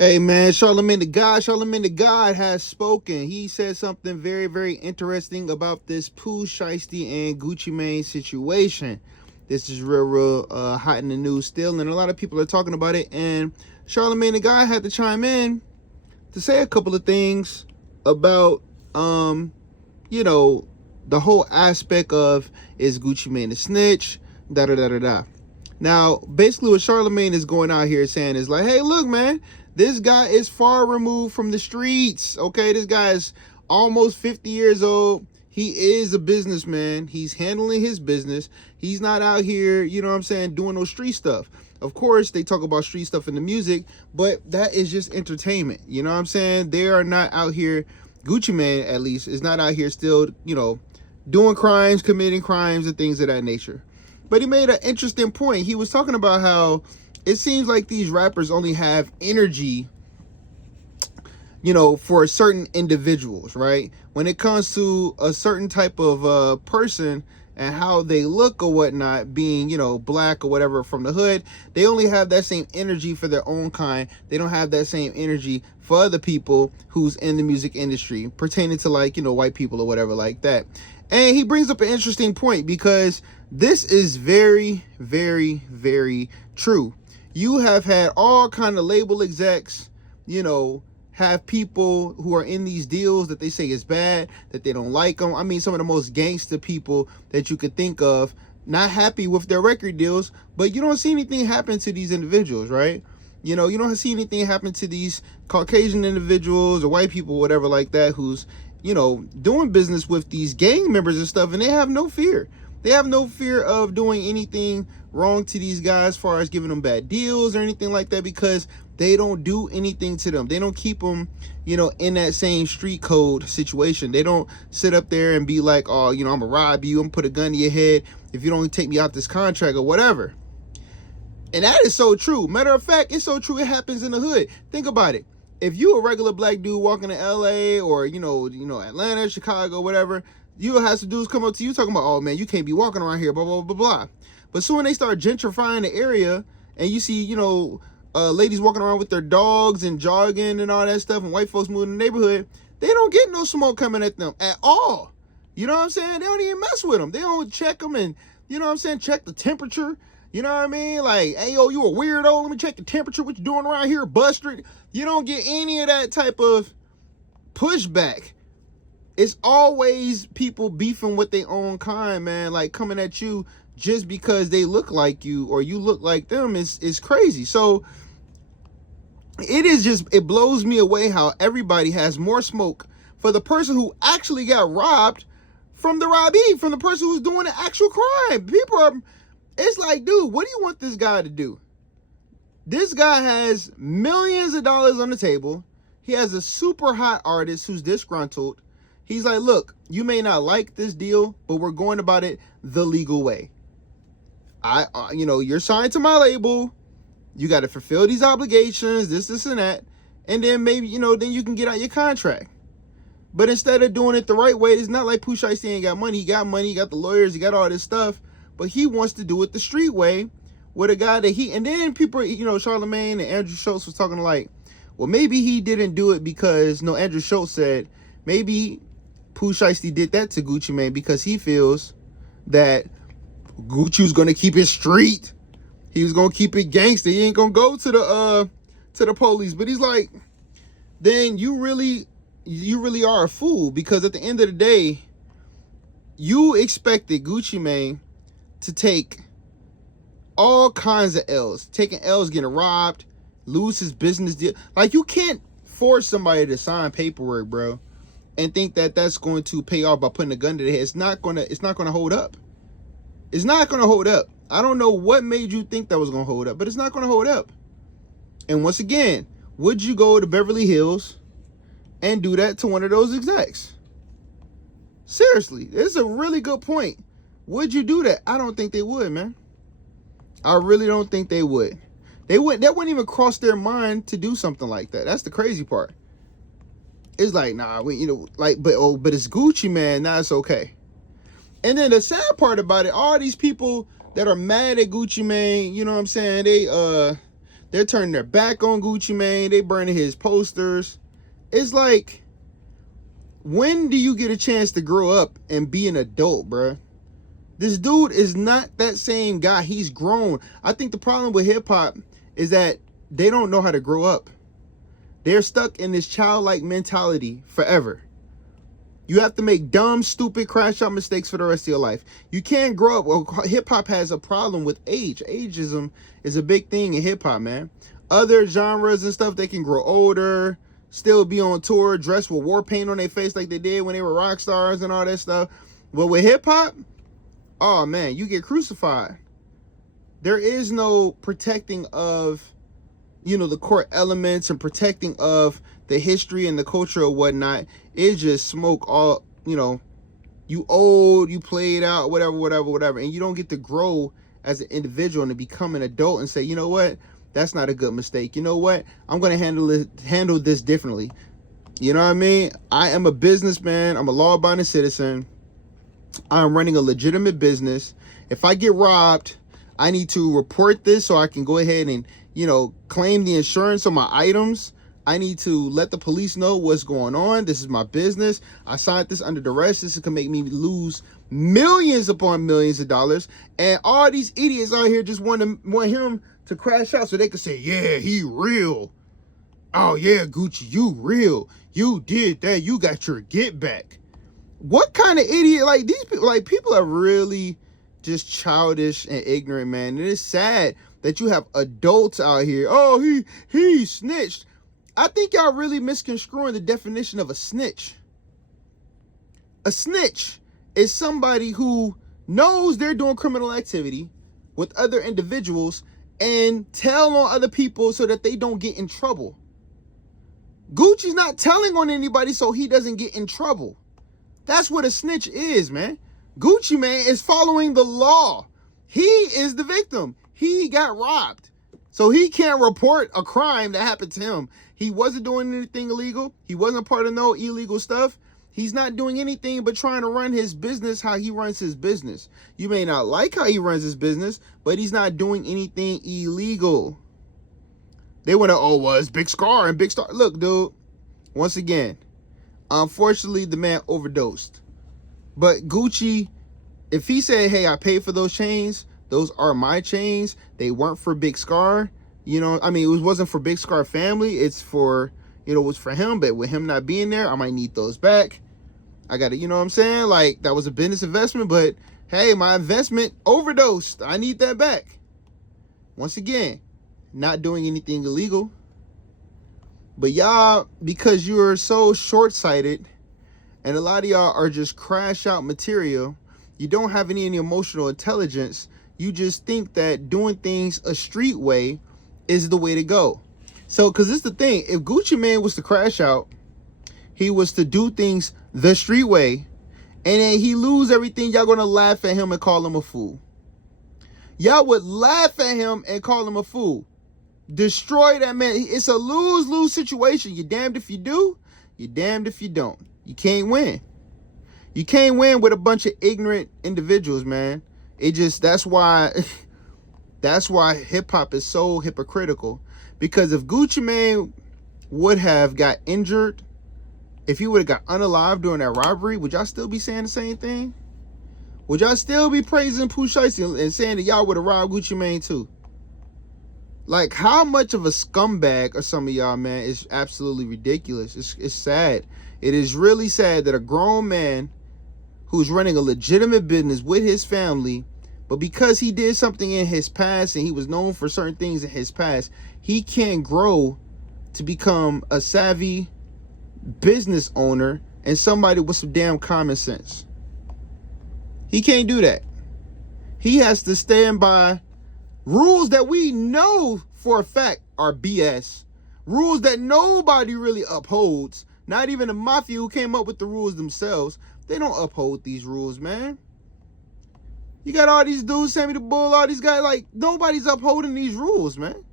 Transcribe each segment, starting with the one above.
Hey man, Charlemagne the God has spoken. He said something very, very interesting about this Pooh, Shiesty, and Gucci Mane situation. This is real hot in the news still, and a lot of people are talking about it. And Charlemagne the God had to chime in to say a couple of things about, you know, the whole aspect of is Gucci Mane a snitch, da da da da da. Now, basically what Charlemagne is going out here saying is like, hey, look, man, this guy is far removed from the streets, okay? This guy is almost 50 years old. He is a businessman. He's handling his business. He's not out here, you know what I'm saying, doing no street stuff. Of course, they talk about street stuff in the music, but that is just entertainment. You know what I'm saying? They are not out here, Gucci Mane at least, is not out here still, you know, doing crimes, committing crimes, and things of that nature. But he made an interesting point. He was talking about how it seems like these rappers only have energy, you know, for certain individuals, right? When it comes to a certain type of person and how they look or whatnot, being, you know, black or whatever from the hood, they only have that same energy for their own kind. They don't have that same energy for other people who's in the music industry, pertaining to, like, you know, white people or whatever like that. And he brings up an interesting point because this is very, very, very true. You have had all kind of label execs, you know, have people who are in these deals that they say is bad, that they don't like them. I mean, some of the most gangster people that you could think of, not happy with their record deals, but you don't see anything happen to these individuals, right? You know, you don't see anything happen to these Caucasian individuals or white people, whatever like that, who's, you know, doing business with these gang members and stuff, and they have no fear. They have no fear of doing anything wrong to these guys as far as giving them bad deals or anything like that, because they don't do anything to them. They don't keep them, you know, in that same street code situation. They don't sit up there and be like, oh, you know, I'm gonna rob you, I'm gonna put a gun to your head if you don't take me out this contract or whatever. And that is so true. Matter of fact, it's so true. It happens in the hood. Think about it. If you a regular black dude walking to LA or, you know, Atlanta, Chicago, whatever, you'll have some dudes come up to you talking about, oh man, you can't be walking around here, blah, blah, blah, blah. But soon they start gentrifying the area and you see, you know, ladies walking around with their dogs and jogging and all that stuff, and white folks moving in the neighborhood, they don't get no smoke coming at them at all. You know what I'm saying? They don't even mess with them. They don't check them and, you know what I'm saying, check the temperature. You know what I mean? Like, hey, yo, you a weirdo? Let me check the temperature. What you doing around here, Buster? You don't get any of that type of pushback. It's always people beefing with their own kind, man, like coming at you just because they look like you or you look like them is crazy. So it blows me away how everybody has more smoke for the person who actually got robbed from the robbie, from the person who's doing the actual crime. People are, it's like, dude, what do you want this guy to do? This guy has millions of dollars on the table. He has a super hot artist who's disgruntled. He's like, look, you may not like this deal, but we're going about it the legal way. You know, you're signed to my label. You got to fulfill these obligations, this, and that. And then maybe, you know, then you can get out your contract. But instead of doing it the right way, it's not like Pooh Shiesty ain't got money. He got money, he got the lawyers, he got all this stuff. But he wants to do it the street way with a guy that and then people, you know, Charlemagne and Andrew Schultz was talking like, well, maybe he didn't do it because, no, Andrew Schultz said, maybe Pooh Shiesty did that to Gucci Mane because he feels that Gucci was going to keep it street. He was going to keep it gangster. He ain't going to go to the police. But he's like, then you really are a fool, because at the end of the day, you expected Gucci Mane to take all kinds of L's, taking L's, getting robbed, lose his business deal. Like, you can't force somebody to sign paperwork, bro, and think that that's going to pay off by putting a gun to their head. It's not gonna hold up. It's not gonna hold up. I don't know what made you think that was gonna hold up, but it's not gonna hold up. And once again, would you go to Beverly Hills and do that to one of those execs? Seriously, it's a really good point. Would you do that? I don't think they would, man. I really don't think they would. That wouldn't even cross their mind to do something like that. That's the crazy part. It's like, nah, you know, like, but it's Gucci, man. Nah, it's okay. And then the sad part about it, all these people that are mad at Gucci Mane, you know what I'm saying? They're turning their back on Gucci Mane. They burning his posters. It's like, when do you get a chance to grow up and be an adult, bruh? This dude is not that same guy. He's grown. I think the problem with hip hop is that they don't know how to grow up. They're stuck in this childlike mentality forever. You have to make dumb, stupid, crash out mistakes for the rest of your life. You can't grow up. Well, hip hop has a problem with age. Ageism is a big thing in hip hop, man. Other genres and stuff, they can grow older, still be on tour, dress with war paint on their face like they did when they were rock stars and all that stuff. But with hip hop, oh man, you get crucified. There is no protecting of, the core elements and protecting of the history and the culture or whatnot. It's just smoke all, you old, you played out, whatever. And you don't get to grow as an individual and to become an adult and say, you know what? That's not a good mistake. You know what? I'm going to handle this differently. You know what I mean? I am a businessman. I'm a law-abiding citizen. I'm running a legitimate business. If I get robbed, I need to report this so I can go ahead and, claim the insurance on my items. I need to let the police know what's going on. This is my business. I signed this under duress. This can make me lose millions upon millions of dollars. And all these idiots out here just want him to crash out so they can say, yeah, he real. Oh yeah, Gucci, you real. You did that. You got your get back. What kind of idiot? Like, these people, people are really just childish and ignorant, man. And it's sad that you have adults out here. Oh, he snitched. I think y'all really misconstruing the definition of a snitch. A snitch is somebody who knows they're doing criminal activity with other individuals and tell on other people so that they don't get in trouble. Gucci's not telling on anybody so he doesn't get in trouble. That's what a snitch is, man. Gucci Mane is following the law. He is the victim. He got robbed. So he can't report a crime that happened to him. He wasn't doing anything illegal. He wasn't part of no illegal stuff. He's not doing anything but trying to run his business how he runs his business. You may not like how he runs his business, but he's not doing anything illegal. They want to, oh, well, it's Big Scar and Big Star. Look, dude, once again, unfortunately, the man overdosed. But Gucci, if he said, hey, I paid for those chains, those are my chains, they weren't for Big Scar, it wasn't for Big Scar family, it's for, it was for him, but with him not being there, I might need those back. I got to, you know what I'm saying? Like, that was a business investment, but hey, my investment overdosed. I need that back. Once again, not doing anything illegal. But y'all, because you're so short-sighted, and a lot of y'all are just crash out material, you don't have any emotional intelligence, you just think that doing things a street way is the way to go. So, because this is the thing, if Gucci Mane was to crash out, he was to do things the street way, and then he lose everything, y'all gonna laugh at him and call him a fool. Y'all would laugh at him and call him a fool. Destroy that man. It's a lose-lose situation. You're damned if you do, you're damned if you don't. You can't win. You can't win with a bunch of ignorant individuals, man. That's why hip hop is so hypocritical. Because if Gucci Mane would have got injured, if he would have got unalive during that robbery, would y'all still be saying the same thing? Would y'all still be praising Pooh Shiesty and saying that y'all would have robbed Gucci Mane too? Like, how much of a scumbag are some of y'all, man, is absolutely ridiculous. It's sad. It is really sad that a grown man who's running a legitimate business with his family, but because he did something in his past and he was known for certain things in his past, he can't grow to become a savvy business owner and somebody with some damn common sense. He can't do that. He has to stand by rules that we know for a fact are BS. Rules that nobody really upholds. Not even the mafia who came up with the rules themselves. They don't uphold these rules, man. You got all these dudes, Sammy the Bull, all these guys, like, nobody's upholding these rules, man.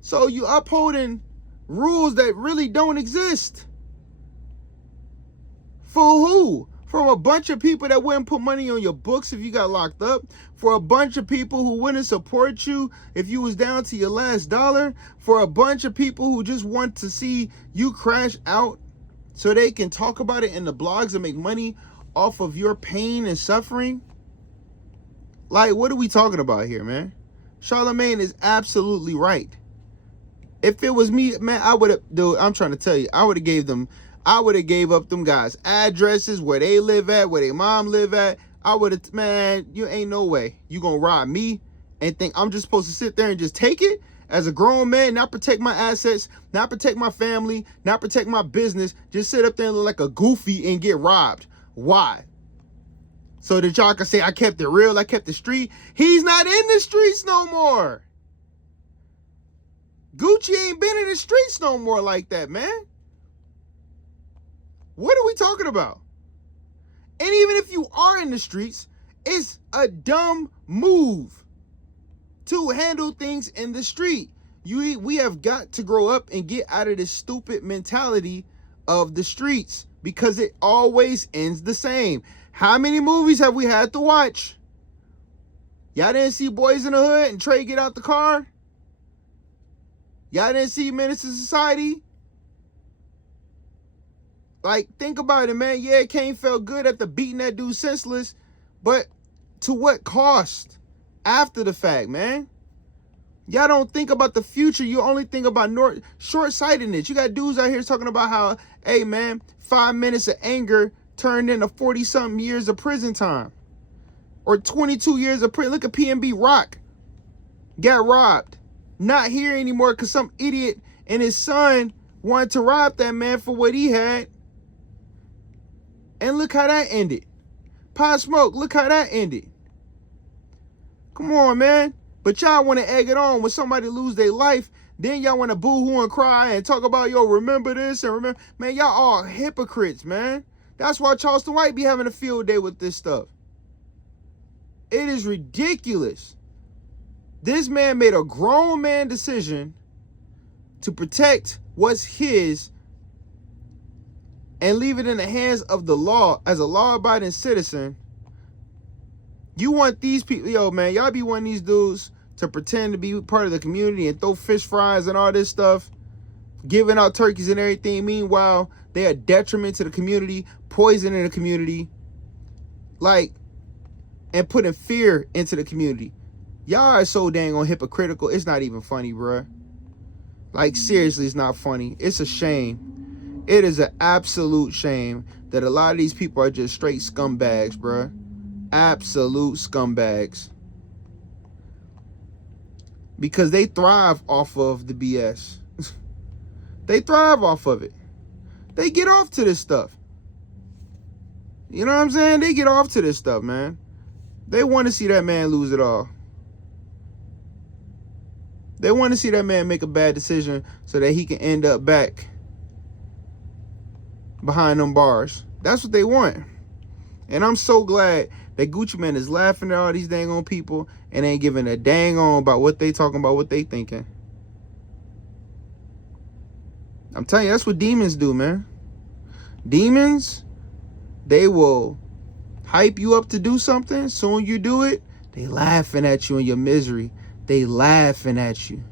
So you upholding rules that really don't exist. For who? from a bunch of people that wouldn't put money on your books if you got locked up, for a bunch of people who wouldn't support you if you was down to your last dollar, for a bunch of people who just want to see you crash out so they can talk about it in the blogs and make money off of your pain and suffering. Like, what are we talking about here, man? Charlemagne is absolutely right. If it was me, man, I would have, dude, I'm trying to tell you, I would have gave up them guys' addresses, where they live at, where their mom live at. I would have, man, you ain't no way you gonna rob me and think I'm just supposed to sit there and just take it as a grown man, not protect my assets, not protect my family, not protect my business, just sit up there and look like a goofy and get robbed. Why? So that y'all can say I kept it real, I kept the street. He's not in the streets no more. Gucci ain't been in the streets no more like that, man. What are we talking about? And even if you are in the streets, it's a dumb move to handle things in the street. We have got to grow up and get out of this stupid mentality of the streets, because it always ends the same. How many movies have we had to watch? Y'all didn't see Boys in the Hood and Trey Get Out the Car? Y'all didn't see Menace to Society? Like, think about it, man. Yeah, Kane felt good after beating that dude senseless, but to what cost after the fact, man? Y'all don't think about the future. You only think about short-sightedness. You got dudes out here talking about how, hey, man, 5 minutes of anger turned into 40-something years of prison time. Or 22 years of prison. Look at PNB Rock. Got robbed. Not here anymore because some idiot and his son wanted to rob that man for what he had. And look how that ended. Pop Smoke, look how that ended. Come on, man. But y'all want to egg it on when somebody lose their life. Then y'all want to boo-hoo and cry and talk about, yo, remember this and remember. Man, y'all all hypocrites, man. That's why Charleston White be having a field day with this stuff. It is ridiculous. This man made a grown man decision to protect what's his and leave it in the hands of the law as a law-abiding citizen. You want these people, yo, man, y'all be wanting these dudes to pretend to be part of the community and throw fish fries and all this stuff, giving out turkeys and everything. Meanwhile, they are detriment to the community, poisoning the community, like, and putting fear into the community. Y'all are so dang on hypocritical. It's not even funny, bruh. Like, seriously, it's not funny. It's a shame. It is an absolute shame that a lot of these people are just straight scumbags, bruh. Absolute scumbags. Because they thrive off of the BS. They thrive off of it. They get off to this stuff. You know what I'm saying? They get off to this stuff, man. They want to see that man lose it all. They want to see that man make a bad decision so that he can end up back behind them bars. That's what they want. And I'm so glad that Gucci Mane is laughing at all these dang on people and ain't giving a dang on about what they talking about, what they thinking. I'm telling you, that's what demons do, man. Demons, they will hype you up to do something. Soon you do it, they laughing at you in your misery. They laughing at you.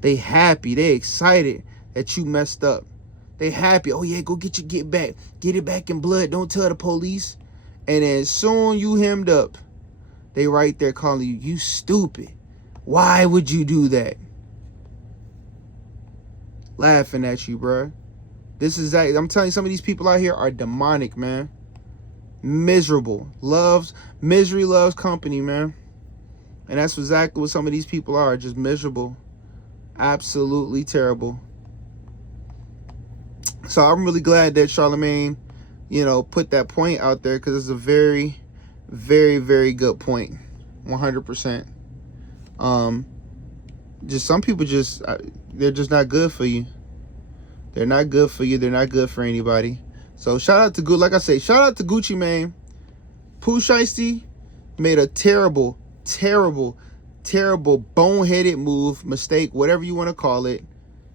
They happy. They excited that you messed up. They happy. Oh, yeah, go get it back. Get it back in blood. Don't tell the police. And then soon you hemmed up, they right there calling you, you stupid. Why would you do that? Laughing at you, bro. This is that. I'm telling you, some of these people out here are demonic, man. Miserable. Misery loves company, man. And that's exactly what some of these people are. Just miserable. Absolutely terrible. So I'm really glad that Charlemagne, you know, put that point out there, because it's a very, very, very good point. 100%. Just some people just, they're just not good for you. They're not good for you. They're not good for anybody. So shout out to like I say, shout out to Gucci Mane. Pooh Shiesty made a terrible, terrible, terrible, boneheaded move, mistake, whatever you want to call it.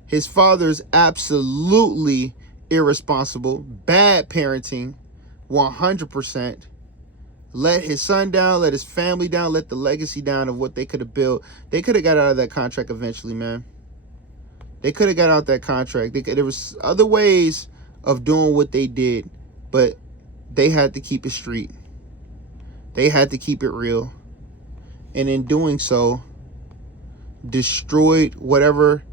His father's absolutely irresponsible, bad parenting, 100%. Let his son down, let his family down, let the legacy down of what they could have built. They could have got out of that contract eventually, man. They could have got out that contract. There was other ways of doing what they did, but they had to keep it street. They had to keep it real. And in doing so, destroyed whatever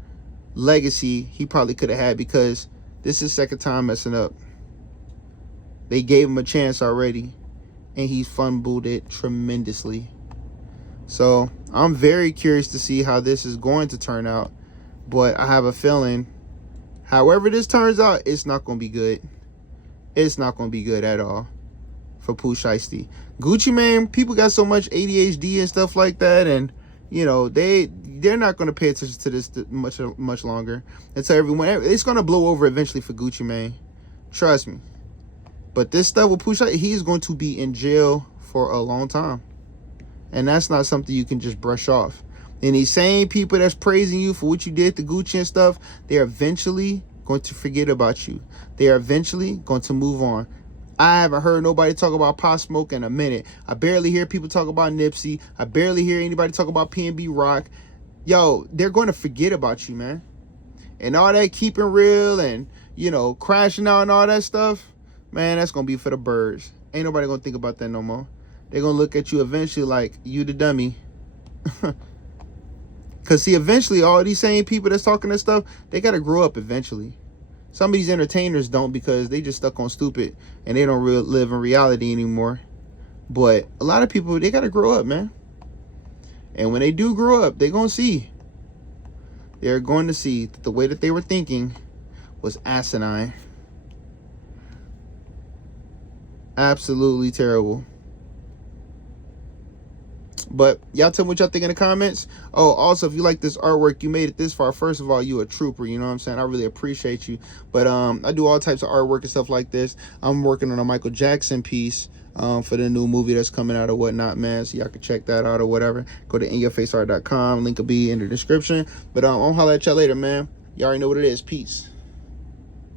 legacy he probably could have had, because this is his second time messing up. They gave him a chance already, and he fumbled it tremendously. So I'm very curious to see how this is going to turn out. But I have a feeling, however this turns out, it's not going to be good. It's not going to be good at all for Pooh Shiesty. Gucci Mane, people got so much ADHD and stuff like that, and you know they're not going to pay attention to this much longer. And so everyone, it's going to blow over eventually for Gucci Mane. Trust me. But this stuff with Pooh Shiesty, he's going to be in jail for a long time, and that's not something you can just brush off. And these same people that's praising you for what you did to Gucci and stuff, they're eventually going to forget about you. They are eventually going to move on. I haven't heard nobody talk about Pop Smoke in a minute. I barely hear people talk about Nipsey. I barely hear anybody talk about P&B Rock. Yo, they're going to forget about you, man. And all that keeping real and, you know, crashing out and all that stuff, man, that's going to be for the birds. Ain't nobody going to think about that no more. They're going to look at you eventually like you the dummy. Because, see, eventually, all these same people that's talking this stuff, they got to grow up eventually. Some of these entertainers don't, because they just stuck on stupid and they don't live in reality anymore. But a lot of people, they got to grow up, man. And when they do grow up, they're going to see. They're going to see that the way that they were thinking was asinine. Absolutely terrible. But y'all tell me what y'all think in the comments. Oh, also, if you like this artwork, you made it this far, first of all, you a trooper, you know what I'm saying? I really appreciate you. But I do all types of artwork and stuff like this. I'm working on a Michael Jackson piece for the new movie that's coming out or whatnot, man. So y'all can check that out or whatever. Go to inyourfaceart.com. Link will be in the description. But I'll holler at y'all later, man. Y'all already know what it is. Peace.